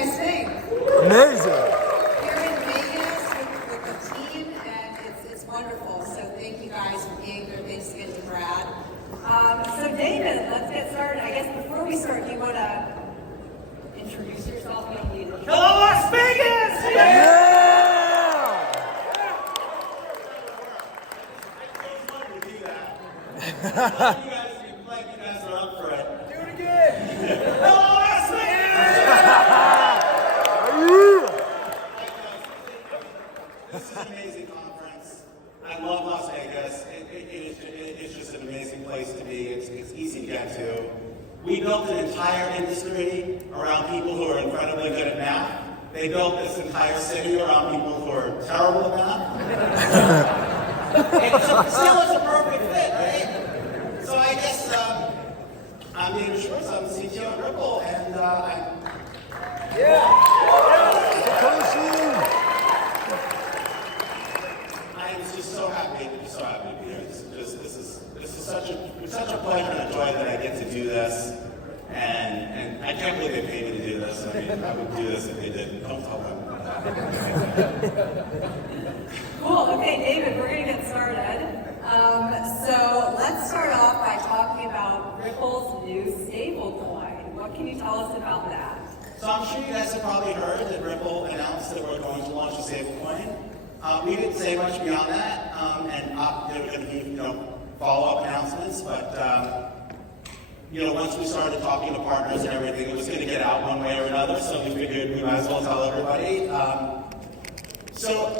guys think? Amazing. Here in Vegas with the team, and it's wonderful. So thank you guys for being here. Thanks again to Brad. So David, let's get started. I guess before we start, do you want to introduce yourself? Hello, Las Vegas! Yeah! You guys are up for it. Do it again. Hello, Las Vegas! This is an amazing conference. I love Las Vegas. It's just an amazing place to be. It's easy to get to. We built an entire industry around people who are incredibly good at math. They built this entire city around people who are terrible at math. Still, it's a perfect fit, right? So I guess I'm David Schwartz. I'm the CTO at Ripple, and I'm just so happy to be here. This is such a pleasure and a joy that I get to do this, and I can't believe they paid me to do this. I mean, I would do this if they didn't. Don't tell them. Cool. Okay, David, we're going to get started. So let's start off by talking about Ripple's new stablecoin. What can you tell us about that? So I'm sure you guys have probably heard that Ripple announced that we're going to launch a stablecoin. We didn't say much beyond that, and there were going to be follow-up announcements, but once we started talking to partners and everything, it was going to get out one way or another, so we figured we might as well tell everybody. So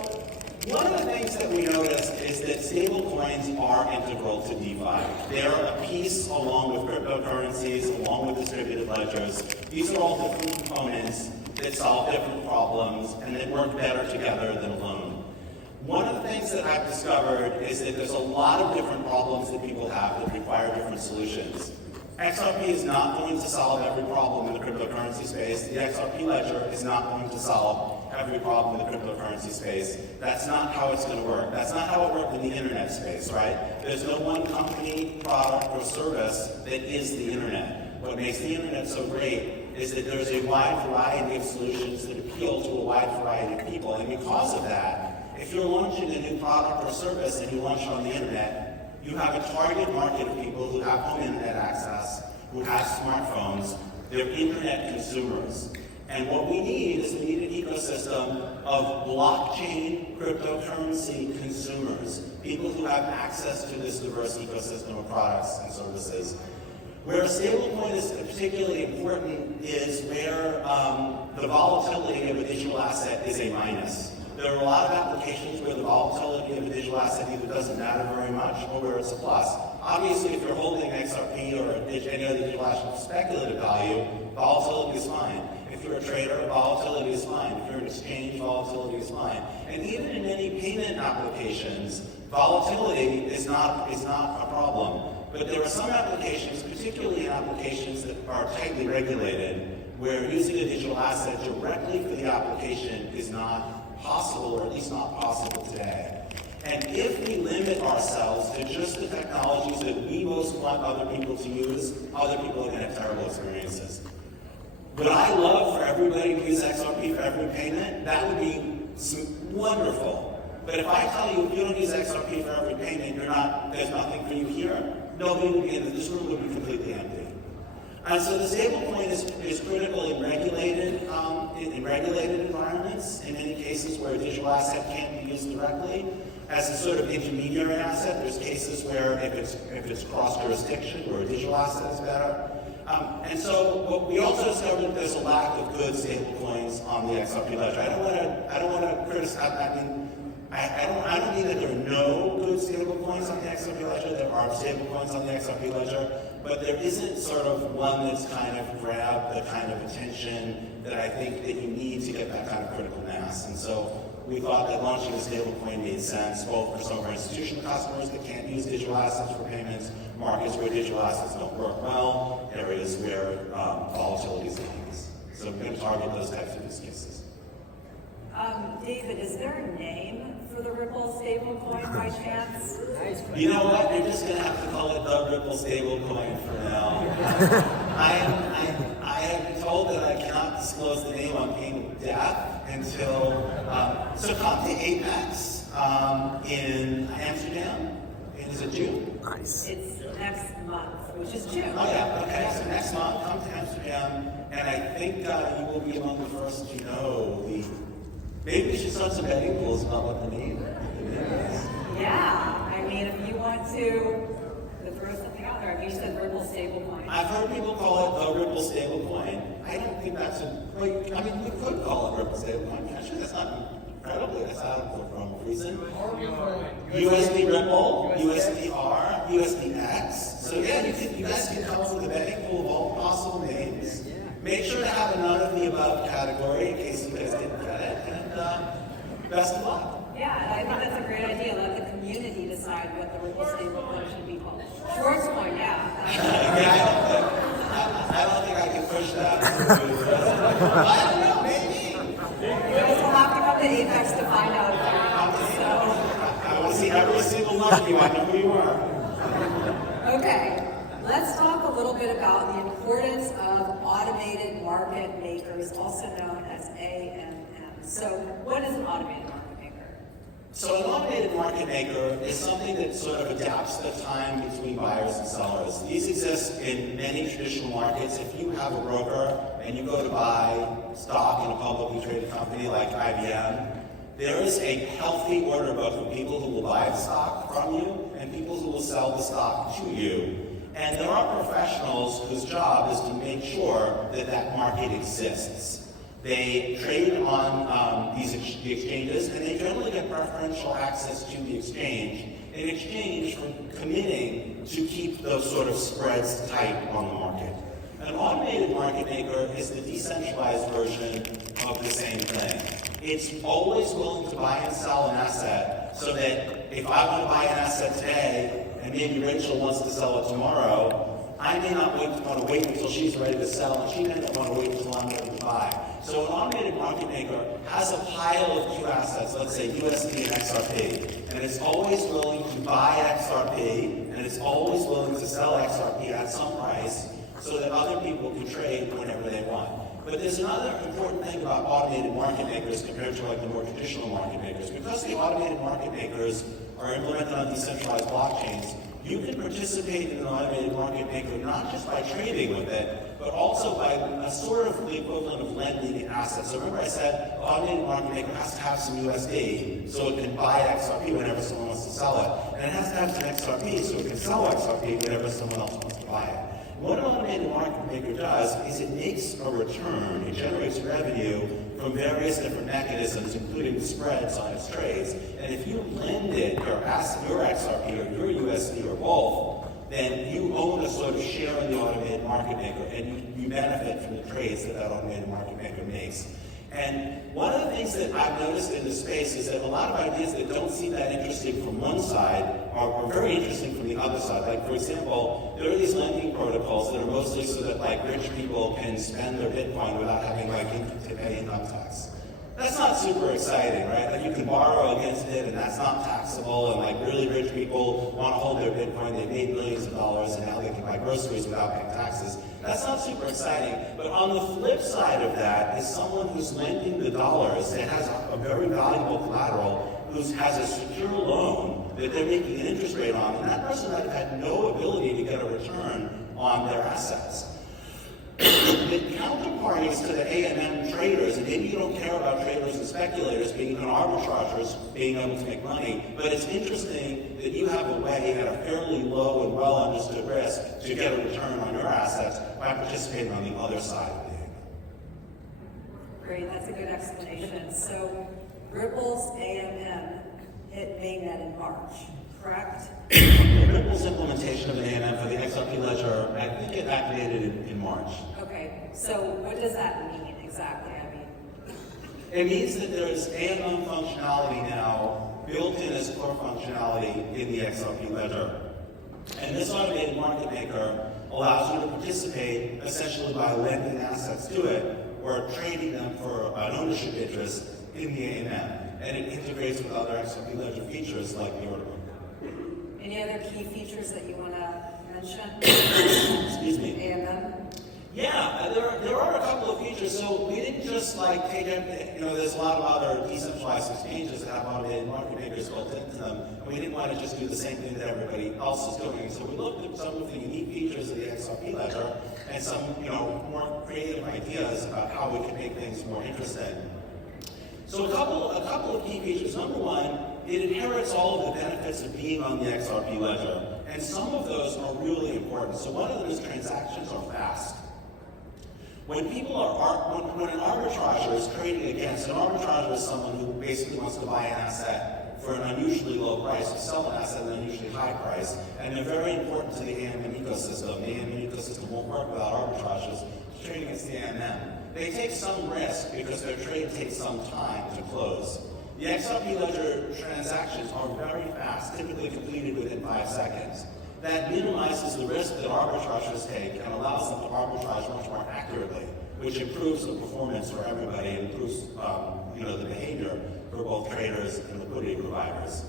one of the things that we noticed is that stablecoins are integral to DeFi. They're a piece along with cryptocurrencies, along with distributed ledgers. These are all different components that solve different problems and that work better together than alone. One of the things that I've discovered is that there's a lot of different problems that people have that require different solutions. XRP is not going to solve every problem in the cryptocurrency space. The XRP ledger is not going to solve every problem in the cryptocurrency space. That's not how it's going to work. That's not how it worked in the internet space, right? There's no one company, product, or service that is the internet. What makes the internet so great is that there's a wide variety of solutions that appeal to a wide variety of people. And because of that, if you're launching a new product or service and you launch it on the internet, you have a target market of people who have home internet access, who have smartphones. They're internet consumers. And what we need is an ecosystem of blockchain cryptocurrency consumers, people who have access to this diverse ecosystem of products and services. Where a stablecoin is particularly important is where the volatility of a digital asset is a minus. There are a lot of applications where the volatility of a digital asset either doesn't matter very much or where it's a plus. Obviously, if you're holding XRP or any other digital asset of speculative value, volatility is fine. If you're a trader, volatility is fine. If you're an exchange, volatility is fine. And even in many payment applications, volatility is not a problem. But there are some applications, particularly in applications that are tightly regulated, where using a digital asset directly for the application is not possible, or at least not possible today. And if we limit ourselves to just the technologies that we most want other people to use, other people are going to have terrible experiences. Would I love for everybody to use XRP for every payment? That would be wonderful. But if I tell you if you don't use XRP for every payment, there's nothing for you here, nobody would be in this room would be completely empty. And so the stablecoin is critical in regulated environments, in many cases where a digital asset can't be used directly. As a sort of intermediary asset, there's cases where if it's cross-jurisdiction, where a digital asset is better. And so what we also discovered that there's a lack of good stablecoins on the XRP ledger. I don't want to criticize. I don't mean that there are no good stablecoins on the XRP ledger. There are stablecoins on the XRP ledger, but there isn't sort of one that's kind of grabbed the kind of attention that I think that you need to get that kind of critical mass. And so we thought that launching a stablecoin made sense, both for some of our institutional customers that can't use digital assets for payments, markets where digital assets don't work well, areas where volatility is the case. So we're going to target those types of use cases. David, is there a name for the Ripple stablecoin by chance? You know what? We're just going to have to call it the Ripple stablecoin for now. I have been told that I cannot disclose the name on pain of death until, so come to Apex in Amsterdam. Is it June? Nice. It's next month, which is June. Oh yeah, okay, so next month, come to Amsterdam, and I think you will be among the first to know maybe we should start some betting pools about what the name is. Yeah, I mean, if you want to throw something out there, you said Ripple stablecoin. I've heard people call it the Ripple stablecoin. I don't think that's I mean, we could call it Ripple stablecoin. Actually, that's not incredibly asylum from reason. USD Ripple, USDR, USDX. So yeah, you guys can come up with a betting pool of all possible names. Make sure to have a none of the above category in case you guys didn't get it. And best of luck. Yeah, I think that's a great idea. Let the community decide what the Ripple stablecoin should be called. Schwartz coin, yeah. I don't think I can push that. I don't know, maybe. You guys will have to come to Apex to find out if you're I want to see every single one of you. I know who you are. Okay, let's talk a little bit about the importance of automated market makers, also known as AMM. So what is an automated market maker? So an automated market maker is something that sort of adapts the time between buyers and sellers. These exist in many traditional markets. If you have a broker and you go to buy stock in a publicly traded company like IBM, there is a healthy order book of people who will buy the stock from you and people who will sell the stock to you. And there are professionals whose job is to make sure that that market exists. They trade on the exchanges, and they generally get preferential access to the exchange in exchange for committing to keep those sort of spreads tight on the market. An automated market maker is the decentralized version of the same thing. It's always willing to buy and sell an asset so that if I want to buy an asset today, and maybe Rachel wants to sell it tomorrow, I may not want to wait until she's ready to sell, and she may not want to wait until I'm ready to buy. So an automated market maker has a pile of two assets, let's say USD and XRP, and it's always willing to buy XRP, and it's always willing to sell XRP at some price so that other people can trade whenever they want. But there's another important thing about automated market makers compared to like the more traditional market makers. Because the automated market makers are implemented on decentralized blockchains, you can participate in an automated market maker not just by trading with it, but also by a sort of the equivalent of lending assets. So remember I said the automated market maker has to have some USD so it can buy XRP whenever someone wants to sell it. And it has to have some XRP so it can sell XRP whenever someone else wants to buy it. What an automated market maker does is it makes a return, it generates revenue from various different mechanisms, including the spreads on its trades. And if you lend it, your XRP or your USD or both, then you own a sort of share in the automated market maker, and you benefit from the trades that that automated market maker makes. And one of the things that I've noticed in this space is that a lot of ideas that don't seem that interesting from one side are very interesting from the other side. Like, for example, there are these lending protocols that are mostly so that like rich people can spend their Bitcoin without having to pay income tax. That's not super exciting, right? Like you can borrow against it and that's not taxable, and like really rich people want to hold their Bitcoin, they've made millions of dollars and now they can buy groceries without paying taxes. That's not super exciting. But on the flip side of that is someone who's lending the dollars that has a very valuable collateral, who has a secure loan that they're making an interest rate on, and that person might have had no ability to get a return on their assets. The counterparties to the AMM traders, and maybe you don't care about traders and speculators being arbitrageurs being able to make money, but it's interesting that you have a way at a fairly low and well understood risk to get a return on your assets by participating on the other side of the AMM. Great, that's a good explanation. So Ripple's AMM hit mainnet in March, correct? Ripple's implementation of an AMM for the XRP ledger, I think it activated in March. Okay, so what does that mean exactly? I mean, it means that there's AMM functionality now built in as core functionality in the XRP ledger. And this automated market maker allows you to participate essentially by lending assets to it or trading them for an ownership interest in the AMM. And it integrates with other XRP ledger features like the order book. any other key features that you want to mention? Excuse me. AMM? Yeah, there are a couple of features. So we just like take it, there's a lot of other decentralized exchanges that have automated market makers built into them, and we didn't want to just do the same thing that everybody else is doing. So we looked at some of the unique features of the XRP ledger and some, more creative ideas about how we can make things more interesting. So a couple of key features. Number one, it inherits all of the benefits of being on the XRP ledger, and some of those are really important. So one of them is transactions are fast. When an arbitrager is trading against, an arbitrager is someone who basically wants to buy an asset for an unusually low price, or sell an asset at an unusually high price, and they're very important to the AMM ecosystem. The AMM ecosystem won't work without arbitrageurs trading against the AMM. They take some risk because their trade takes some time to close. The XRP ledger transactions are very fast, typically completed within 5 seconds. That minimizes the risk that arbitrageurs take and allows them to arbitrage much more accurately, which improves the performance for everybody and improves the behavior for both traders and liquidity providers.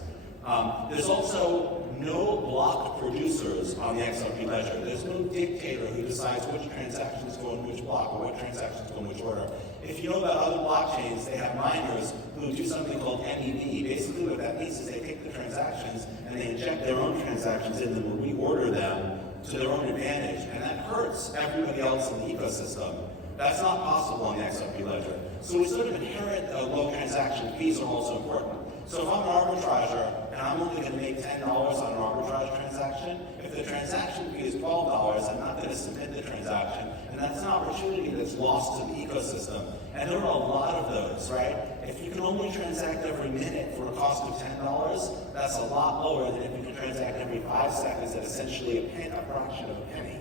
There's also no block producers on the XRP ledger. There's no dictator who decides which transactions go in which block or what transactions go in which order. If you know about other blockchains, they have miners who do something called MEV. Basically what that means is they take the transactions and they inject their own transactions in them or reorder them to their own advantage, and that hurts everybody else in the ecosystem. That's not possible on the XRP ledger. So we sort of inherit low transaction fees are also important. So if I'm an arbitrager and I'm only going to make $10 on an arbitrage transaction, if the transaction fee is $12, I'm not going to submit the transaction, and that's an opportunity that's lost to the ecosystem. And there are a lot of those, right? If you can only transact every minute for a cost of $10, that's a lot lower than if you can transact every 5 seconds at essentially a fraction of a penny.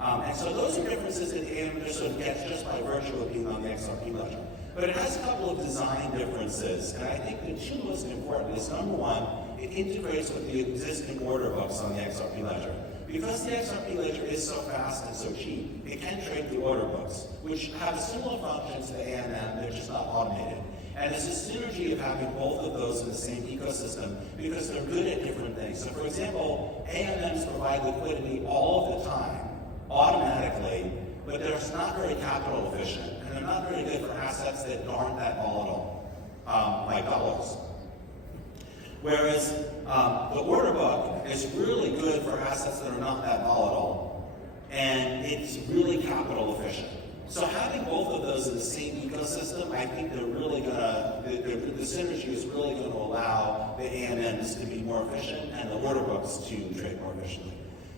And so those are differences that the AMM sort of gets just by virtue of being on the XRP ledger. But it has a couple of design differences, and I think the two most important is, number one, it integrates with the existing order books on the XRP ledger. Because the XRP ledger is so fast and so cheap, it can trade the order books, which have similar functions to the AMM, they're just not automated. And there's a synergy of having both of those in the same ecosystem because they're good at different things. So for example, AMMs provide liquidity all of the time, automatically, but they're not very capital efficient, and they're not very good for assets that aren't that volatile, like dollars. Whereas the order book is really good for assets that are not that volatile, and it's really capital efficient. So having both of those in the same ecosystem, I think they're really gonna, the synergy is really gonna allow the AMMs to be more efficient and the order books to trade more efficiently.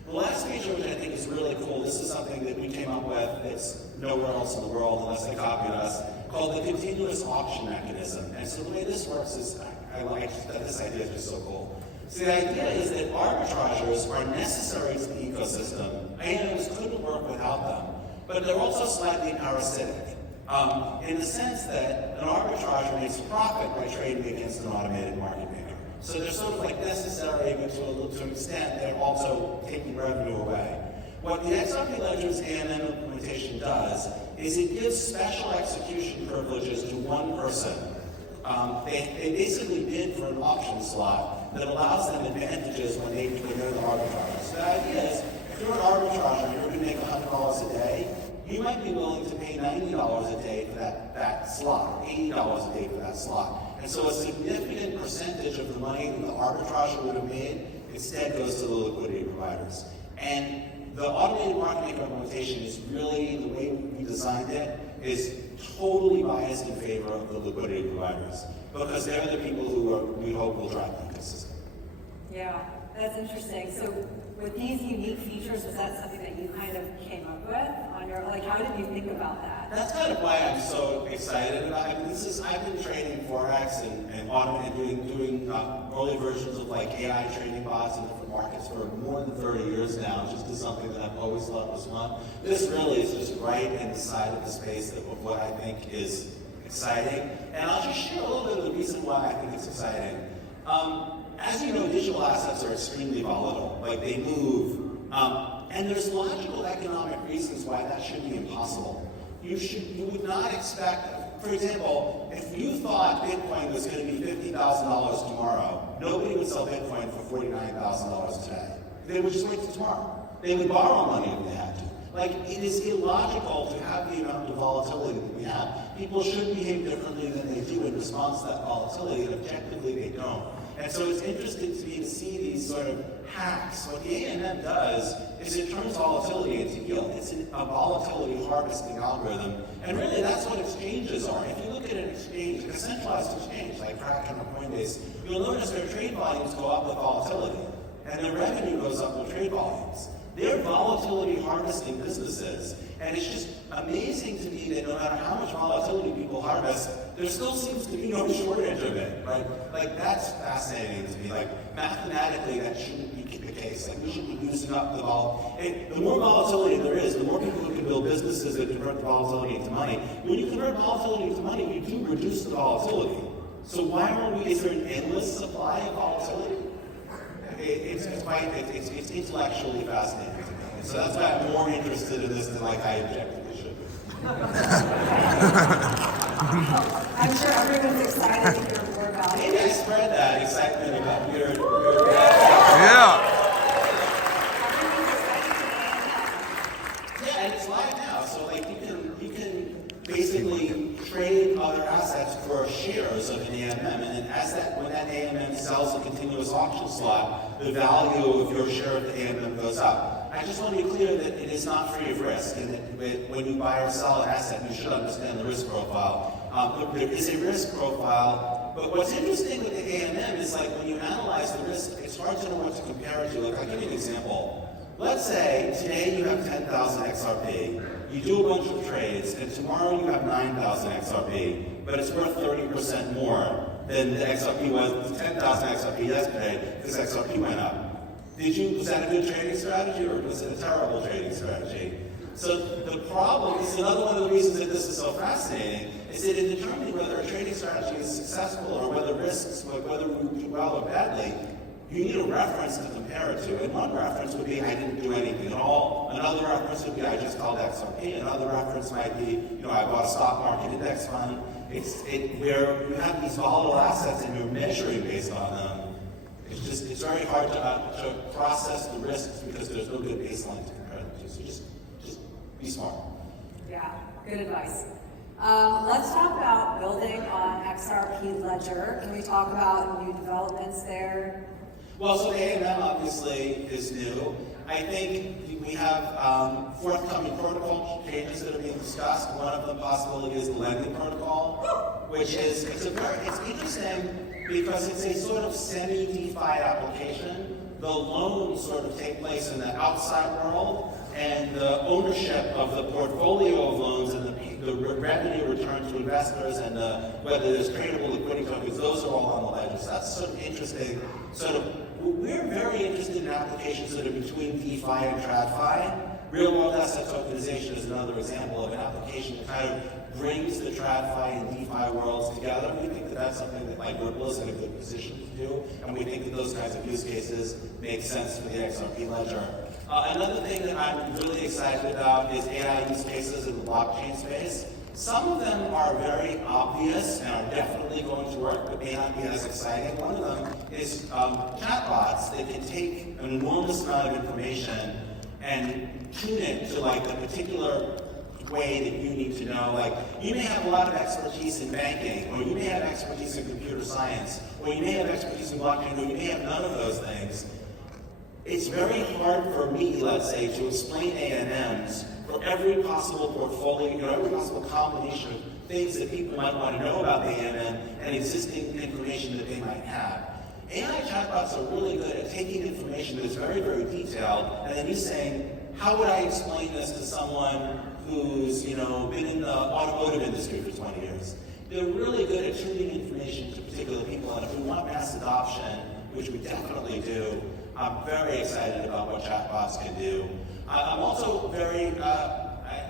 The last feature, which I think is really cool, this is something that we came up with that's nowhere else in the world unless they copied us, called the continuous auction mechanism. And so the way this works is, I like that this idea is just so cool. So the idea is that arbitrageurs are necessary to the ecosystem. AMMs couldn't work without them, but they're also slightly parasitic, in the sense that an arbitrager makes a profit by trading against an automated market maker. So they're sort of like necessary, but to an extent, they're also taking revenue away. What the XRP ledger's AMM implementation does is it gives special execution privileges to one person. They basically bid for an auction slot that allows them advantages when they're the arbitrager. So the idea is, if you're an arbitrager and you're going to make $100 a day, you might be willing to pay $90 a day for that slot, or $80 a day for that slot. And so a significant percentage of the money that the arbitrager would have made instead goes to the liquidity providers. And the automated market maker implementation is really, the way we designed it, is totally biased in favor of the liquidity providers, because they're the people who we hope will drive the ecosystem. Yeah, that's interesting. So with these unique features, was that something that you kind of came up with on your, like, how did you think about that? That's kind of why I'm so excited about it. I've been trading Forex and doing early versions of like AI trading bots in different markets for more than 30 years now. It's just something that I've always thought was fun. This really is just right inside of the space of what I think is exciting. And I'll just share a little bit of the reason why I think it's exciting. As you know, digital assets are extremely volatile. Like, they move. And there's logical economic reasons why that should be impossible. You would not expect, for example, if you thought Bitcoin was going to be $50,000 tomorrow, nobody would sell Bitcoin for $49,000 today. They would just wait till tomorrow. They would borrow money if they had to. Like, it is illogical to have the amount of volatility that we have. People should behave differently than they do in response to that volatility, and objectively they don't. And so it's interesting to me to see these sort of hacks. What the AMM does is it turns volatility into yield. It's a volatility harvesting algorithm. And really, that's what exchanges are. If you look at an exchange, a centralized exchange like Kraken or Coinbase, you'll notice their trade volumes go up with volatility, and their revenue goes up with trade volumes. They're volatility harvesting businesses, and it's just amazing to me that no matter how much volatility people harvest, there still seems to be no shortage of it, right? Like, that's fascinating to me. Like, mathematically, that shouldn't be the case. Like, we should be using up the the more volatility there is, the more people who can build businesses that convert the volatility into money. When you convert volatility into money, you do reduce the volatility. So why is there an endless supply of volatility? It's intellectually fascinating to me. And so that's why I'm more interested in this than like I objectively should be. I'm sure everyone's excited to hear more about it. Maybe I spread that excitement about your Yeah. Yeah, and it's live now. So like you can basically trade other assets for shares of an AMM, and then when that AMM sells a continuous auction slot, the value of your share of the AMM goes up. I just want to be clear that it is not free of risk, and that when you buy or sell an asset, you should understand the risk profile. But there is a risk profile. But what's interesting with the AMM is like when you analyze the risk, it's hard to know what to compare it to. Like, I'll give you an example. Let's say today you have 10,000 XRP, you do a bunch of trades, and tomorrow you have 9,000 XRP, but it's worth 30% more than the XRP was, 10,000 XRP yesterday, because XRP went up. Was that a good trading strategy, or was it a terrible trading strategy? So the problem, this is another one of the reasons that this is so fascinating, is that in determining whether a trading strategy is successful or whether risks, whether we do well or badly, you need a reference to compare it to. And one reference would be, I didn't do anything at all. Another reference would be, I just called XRP. Another reference might be, I bought a stock market index fund. Where you have these volatile assets and you're measuring based on them. It's very hard to process the risks because there's no good baseline to compare them to. So just be smart. Yeah, good advice. Let's talk about building on XRP Ledger. Can we talk about new developments there? Well, so the AMM obviously is new. I think we have forthcoming protocol changes that are being discussed. One of the possibilities is the lending protocol, which is it's interesting because it's a sort of semi-DeFi application. The loans sort of take place in the outside world, and the ownership of the portfolio of loans and the revenue return to investors and whether there's tradable liquidity tokens, those are all on the ledger. So that's sort of interesting. We're very interested in applications that are between DeFi and TradFi. Real-world asset tokenization is another example of an application that kind of brings the TradFi and DeFi worlds together. We think that that's something that like Ripple is in a good position to do, and we think that those kinds of use cases make sense for the XRP ledger. Another thing that I'm really excited about is AI use cases in the blockchain space. Some of them are very obvious and are definitely going to work, but may not be as exciting. One of them is chatbots that can take an enormous amount of information and tune it to like the particular way that you need to know. Like, you may have a lot of expertise in banking, or you may have expertise in computer science, or you may have expertise in blockchain, or you may have none of those things. It's very hard for me, let's say, to explain AMMs for every possible portfolio, every possible combination of things that people might want to know about the AMM and existing information that they might have. AI chatbots are really good at taking information that is very, very detailed, and then you saying, how would I explain this to someone who's, been in the automotive industry for 20 years? They're really good at tuning information to particular people, and if we want mass adoption, which we definitely do, I'm very excited about what chatbots can do. I'm also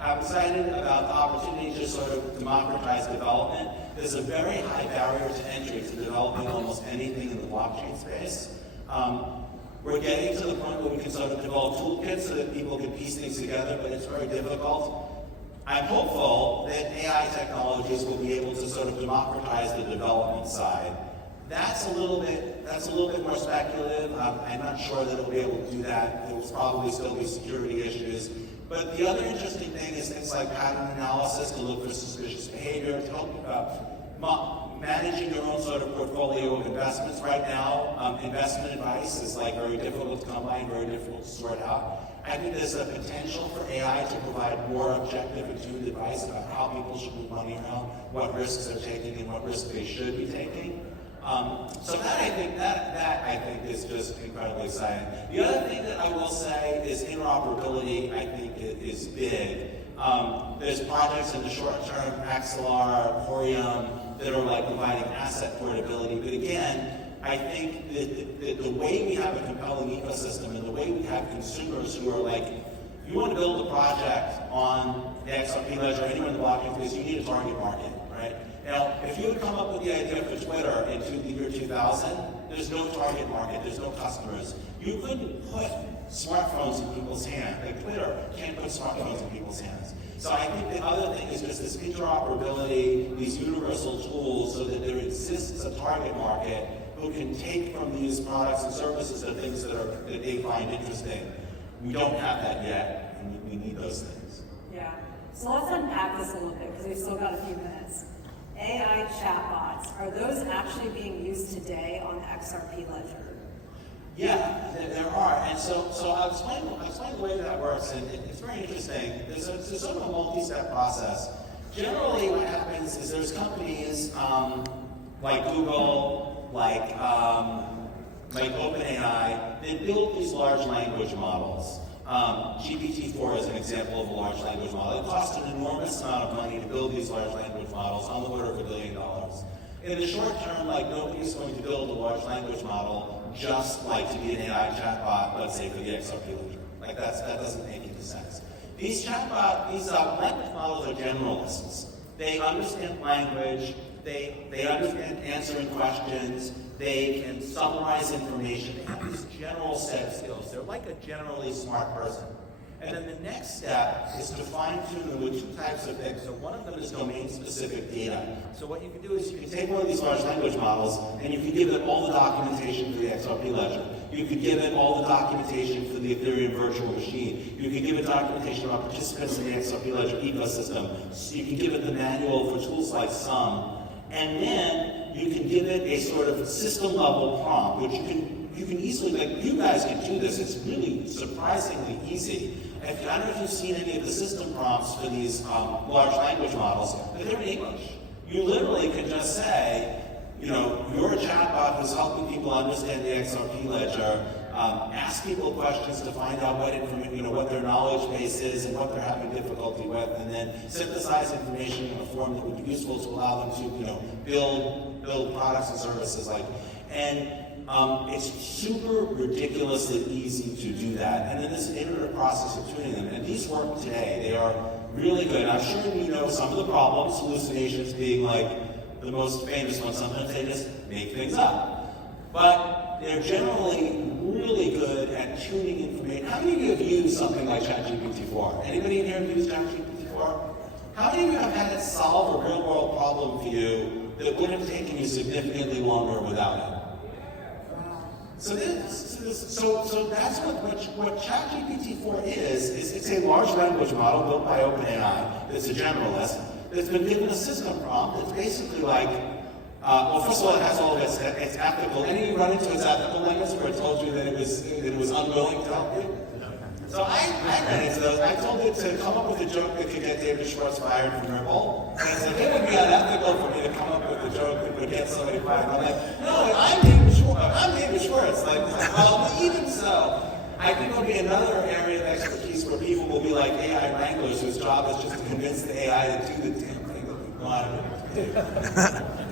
I'm excited about the opportunity to sort of democratize development. There's a very high barrier to entry to developing almost anything in the blockchain space. We're getting to the point where we can sort of develop toolkits so that people can piece things together, but it's very difficult. I'm hopeful that AI technologies will be able to sort of democratize the development side. That's a little bit more speculative. I'm not sure that it'll be able to do that. There will probably still be security issues. But the other interesting thing is things like pattern analysis to look for suspicious behavior, to help managing your own sort of portfolio of investments. Right now, investment advice is like very difficult to come by and very difficult to sort out. I think there's a potential for AI to provide more objective and tuned advice about how people should move money around, what risks they're taking and what risks they should be taking. So that I think is just incredibly exciting. The other thing that I will say is interoperability. I think is big. There's projects in the short term, Axelar, Corium, that are like providing asset portability. But again, I think that the way we have a compelling ecosystem and the way we have consumers who are like, you want to build a project on the XRP ledger or anywhere in the blockchain space, you need a target market, right? Now, if you had come up with the idea for Twitter in the year 2000, there's no target market, there's no customers. You couldn't put smartphones in people's hands. Like Twitter can't put smartphones in people's hands. So I think the other thing is just this interoperability, these universal tools, so that there exists a target market who can take from these products and services the things that they find interesting. We don't have that yet, and we need those things. Yeah. So let's unpack this a little bit because we've still got a few minutes. AI chatbots, are those actually being used today on the XRP ledger? Yeah, there are, and so I'll explain the way that works, and it's very interesting. There's sort of a multi-step process. Generally, what happens is there's companies like Google, like OpenAI, they build these large language models. GPT-4 is an example of a large language model. It costs an enormous amount of money to build these large language models, on the order of $1 billion. In the short term, like nobody's going to build a large language model just like to be an AI chatbot, let's say for the XRP ledger. Like that doesn't make any sense. These language models are generalists. They understand language. They understand answering questions. They can summarize information. They have this general set of skills. They're like a generally smart person. And then the next step is to fine-tune them with two types of things. So one of them is domain-specific data. So what you can do is you can take one of these large language models and you can give it all the documentation for the XRP ledger. You could give it all the documentation for the Ethereum virtual machine. You could give it documentation about participants in the XRP ledger ecosystem. So you can give it the manual for tools like Sum. And then you can give it a sort of system-level prompt, which you can easily, like, you guys can do this. It's really surprisingly easy. I don't know if you've seen any of the system prompts for these large language models, but they're in English. You literally can just say, you're a chatbot who's helping people understand the XRP ledger, ask people questions to find out what their knowledge base is and what they're having difficulty with, and then synthesize information in a form that would be useful to allow them to, build products and services it's super ridiculously easy to do that. And then this iterative process of tuning them. And these work today. They are really good. I'm sure you know some of the problems, hallucinations being like the most famous one. Sometimes they just make things up. But they're generally really good at tuning information. How many of you have used something like ChatGPT-4? Anybody in here have used ChatGPT-4? How many of you have had it solve a real-world problem for you that would have taken you significantly longer without it? So that's what ChatGPT-4 is it's a large language model built by OpenAI that's a generalist that's been given a system prompt that's basically like, first of all, it has all of its ethical. Any of you run into its ethical limits where it told you that it was unwilling to help you? So I ran into those. I told it to come up with a joke that could get David Schwartz fired from Ripple. And I said, it would be unethical for me to come up with a joke that would get somebody fired. I'm like, no, I'm David Schwartz. Well, even so, I think there'll be another area of expertise where people will be like AI wranglers whose job is just to convince the AI to do the damn thing that we want to do.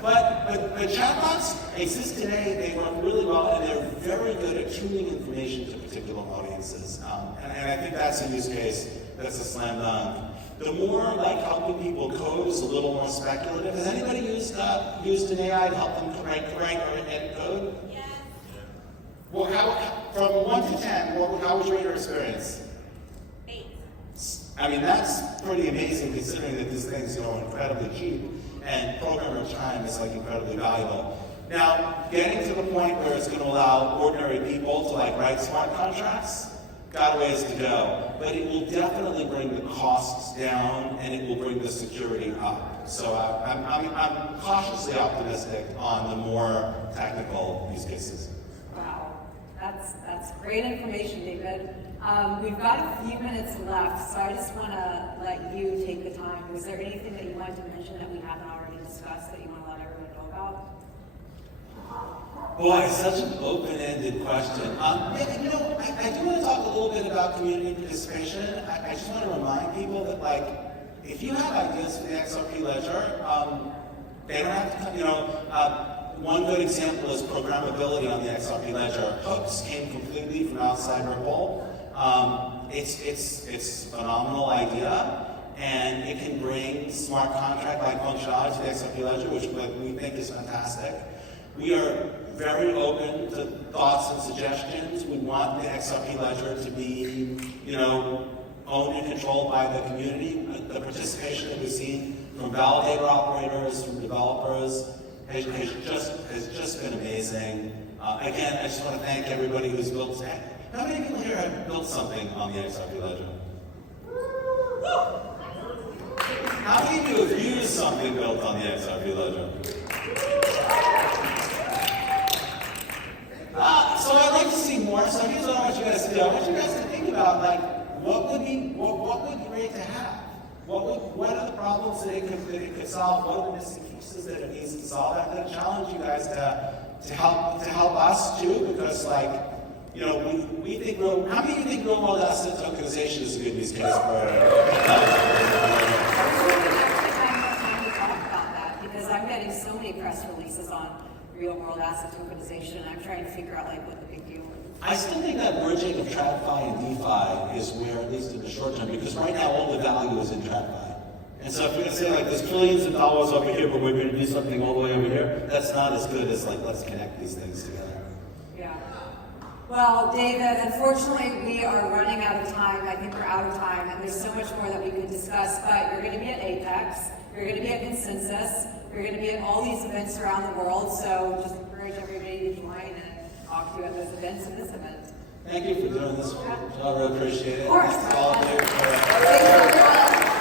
But chatbots exist today. They work really well, and they're very good at tuning information to particular audiences. And I think that's a use case that's a slam dunk. The more like helping people code is a little more speculative. Has anybody used an AI to help them write or edit code? Yes. Well, from 1 to 10, how was your experience? 8. I mean, that's pretty amazing considering that this thing's incredibly cheap and programmer time is like incredibly valuable. Now, getting to the point where it's going to allow ordinary people to write smart contracts, got a ways to go, but it will definitely bring the costs down and it will bring the security up. So I'm cautiously optimistic on the more technical use cases. Wow, that's great information, David. We've got a few minutes left, so I just want to let you take the time. Was there anything that you wanted to mention that we haven't already discussed that you want to let everyone know about? Boy, such an open-ended question. I do want to talk a little bit about community participation. I just want to remind people that, like, if you have ideas for the XRP ledger, they don't have to come, one good example is programmability on the XRP ledger. Hooks came completely from outside Ripple. It's a phenomenal idea, and it can bring smart contract-like functionality to the XRP ledger, which we think is fantastic. We are very open to thoughts and suggestions. We want the XRP ledger to be, owned and controlled by the community. The participation that we've seen from validator operators, from developers, has just been amazing. Again, I just want to thank everybody who's built it. How many people here have built something on the XRP ledger? How many of you have used something built on the XRP ledger? So I'd like to see more. So here's what I want you guys to do. I want you guys to think about, like, what would be great to have? What are the problems that it could solve? What are the missing pieces that it needs to solve? I'm going to challenge you guys to help us too, because, like, we think how many of you think real world asset tokenization is a good use case Because I'm getting so many press releases on real-world asset tokenization, and I'm trying to figure out what the big deal is. I still think that merging of TradFi and DeFi is where, at least in the short term, because right now all the value is in TradFi. And so if we're going to say, like, there's trillions of dollars over here, but we're going to do something all the way over here, that's not as good as, like, let's connect these things together. Yeah. Well, David, unfortunately, we are running out of time. I think we're out of time, and there's so much more that we could discuss, but you're going to be at Apex, you're going to be at Consensus, you're going to be at all these events around the world, so just encourage everybody to join and talk to you at those events and this event. Thank you for doing this. I really appreciate it. Of course. Thanks to all of you for Thanks, everyone.